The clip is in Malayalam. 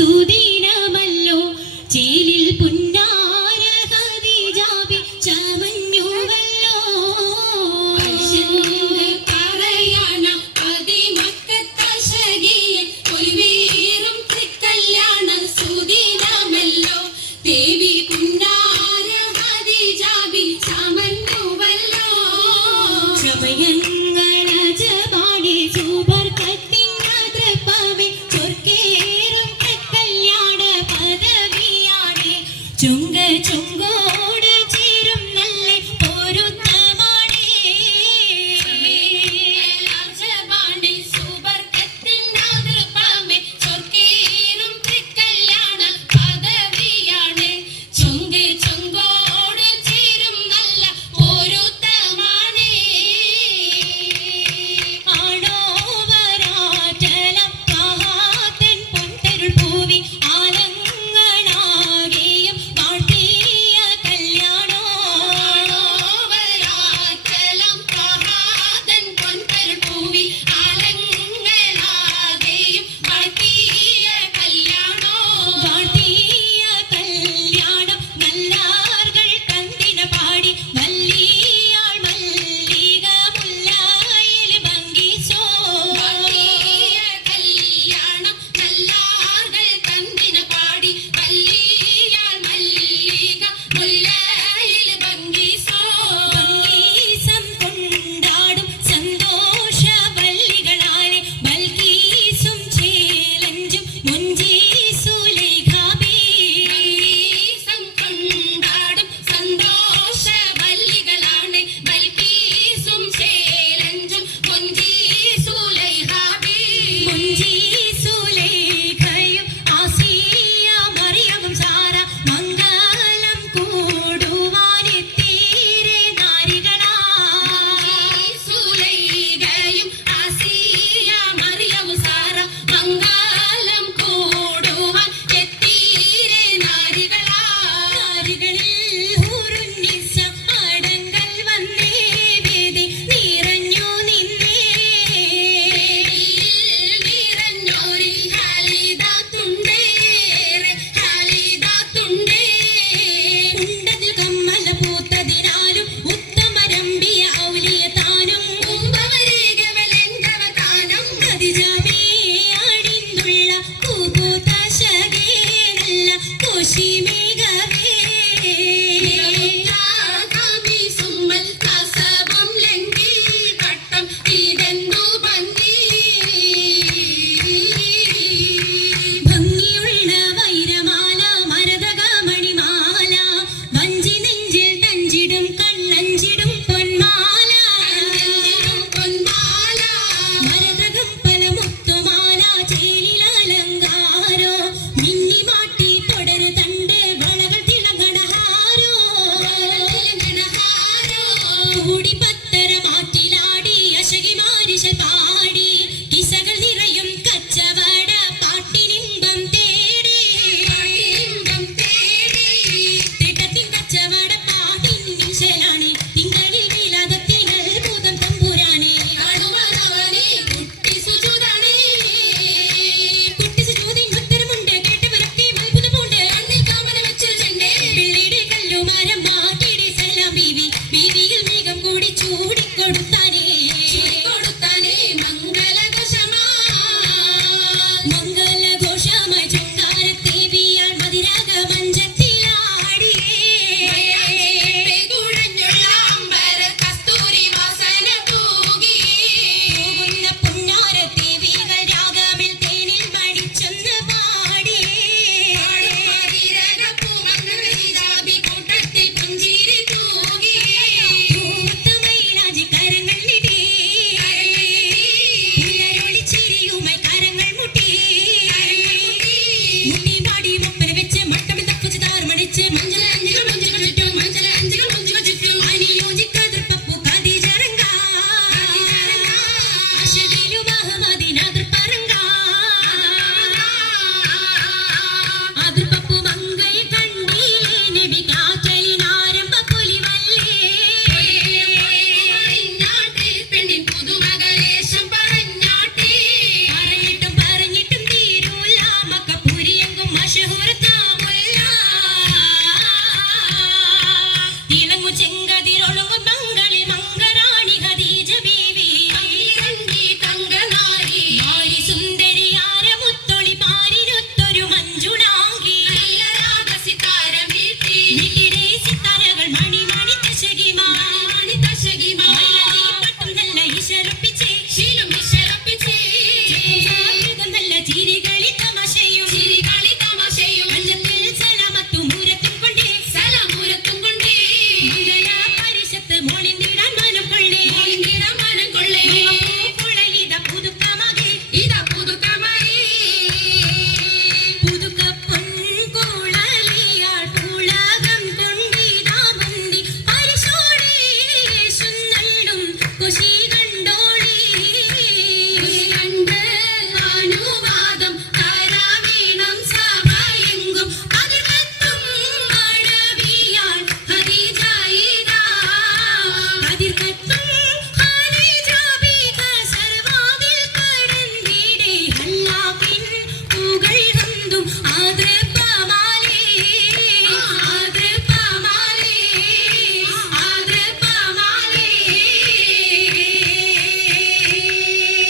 സുദിനമല്ലോ ചേലിൽ പുന്നാര ഖദീജാബി ചമഞ്ഞുവല്ലോ പറയാന അതിമക്കത്തശകിയിൽ ഒലിവേറും തൃക്കല്യാണ സുദിനമല്ലോ ദേവി പുന്നാര ഖദീജാബി ചമഞ്ഞുവല്ലോ സമയങ്ങളജപാടി സുബർക്കത്തിനതൃപ്പമേ ചൊർക്കേറും തൃക്കല്യാണ പദവിയാണേ ചുങ്ക ചുങ്കോട് ചേരും നല്ല പൊരുത്തമാണേ സമയങ്ങളജപാടി സുബർക്കത്തിനതൃപ്പമേ ചൊർക്കേറും തൃക്കല്യാണ പദവിയാണേ ചുങ്ക ചുങ്കോട് ചേരും നല്ല പൊരുത്തമാണേ ആണോവരാറ്റലം മഹാത്തൻ പൊൻതരുൾ പൂവി ആലങ്ങളാകെയും വാഴ്ത്തിയ കല്യാണോ ആണോവരാറ്റലം മഹാത്തൻ പൊൻതരുൾ പൂവി ആലങ്ങളാകെയും വാഴ്ത്തിയ കല്യാണോ വാഴ്ത്തിയ കല്യാണം നല്ലാർകൾ കന്തിന പാടി വല്ലിയാൾ മല്ലിക മുല്ലായിൽ ഭംഗിച്ചോ വാഴ്ത്തിയ കല്യാണം നല്ലാർകൾ കന്തിന പാടി വല്ലിയാൾ മല്ലിക മുല്ലായിൽ ഭംഗിച്ചോ ഭംഗീസം കൊണ്ടാടും സന്തോഷവല്ലികളാലെ ബൽക്കീസും ചേലഞ്ചും മുഞ്ചീസുലൈഖാബി ഭംഗീസം കൊണ്ടാടും സന്തോഷവല്ലികളാണ് ബൽക്കീസും ചേലഞ്ചും മുഞ്ചീസുലൈഖാബി മുഞ്ചീസുലൈഖയും ആസിയ മറിയവും സാറ മംഗലം കൂടുവാനെത്തീരെ നാരികളാ മുഞ്ചീസുലൈഖയും ആസിയ മറിയവും സാറ മംഗലം കൂടുവാൻ എത്തീരെ നാരികളാ നാരികളിൽ ഹൂറുന്നിസ അടങ്കൽ വന്നേ വേദി നിറഞ്ഞു നിന്നേ നിറഞ്ഞോരിൽ ഹാലിദാത്തുണ്ടേറെ ഹാലിദാത്തുണ്ടേ ഉണ്ടതിൽ കമ്മല പൂത്തതിനാലും ഉത്തമരമ്പിയ ഔലിയതാനും കുംഭവരേഖവലെങ്കവതാനം ഖദീജാബി അടിന്തുള്ള കൂകൂതശകേനല്ല കോശിമേഘവേ സുമ്മൽ കസബം ലംഘി പട്ടം ഇതെന്തു ഭംഗി ഭംഗിയുള്ള വൈരമാല മരതകമണിമാല വഞ്ചി നെഞ്ചിൽ തഞ്ചിടും കണ്ണഞ്ചിടും പൊന്മാല പൊന്മാല മരതകം പല മുത്തുമാല ചേലിൽ അലങ്കാരോ മിന്നി മാട്ടി തുടരു തണ്ട് വളകൾ തിളങ്ങണഹാരോ കൂടി പത്തര മാറ്റിലാടി അശകി മാരിശൽ പാടി കിസകൾ നിറയും കച്ചവട പാട്ടിനിമ്പം തേടി തിട്ടത്തിൻ കച്ചവട പാട്ടിൻ നിശലാണി തിങ്കളിൽ വിലാദത്തിനൽ ഭൂതം തമ്പുരാനെ കുട്ടി സുജൂദാണേ കുട്ടി സുജൂദിൻ ഉത്തരമുണ്ട് കേട്ടവരൊക്കെ അത്ഭുതമുണ്ട് അന്നിൽ കാമന വെച്ചൊരു ചെണ്ടേ പിള്ളിയുടെ കല്ലുമാരം മാറ്റിയുടെ സലാം ബീവി ബീവിയിൽ മേഘം കൂടി ചൂടിക്കൊടുത്താനേ മംഗളഘോഷമായി ചുങ്കാരത്തേവിയാൽ മതിരാഗ മഞ്ചത്തിലാടിയേ പോകുന്ന പുന്നാരത്തേവികൾ രാഗമിൽ തേനിൽ മടിച്ചൊന്ന് പാടിയേ പൂത്തമൈലാജി കരങ്ങൾ നിടേ പുലരൊളി ചിരിയുമായി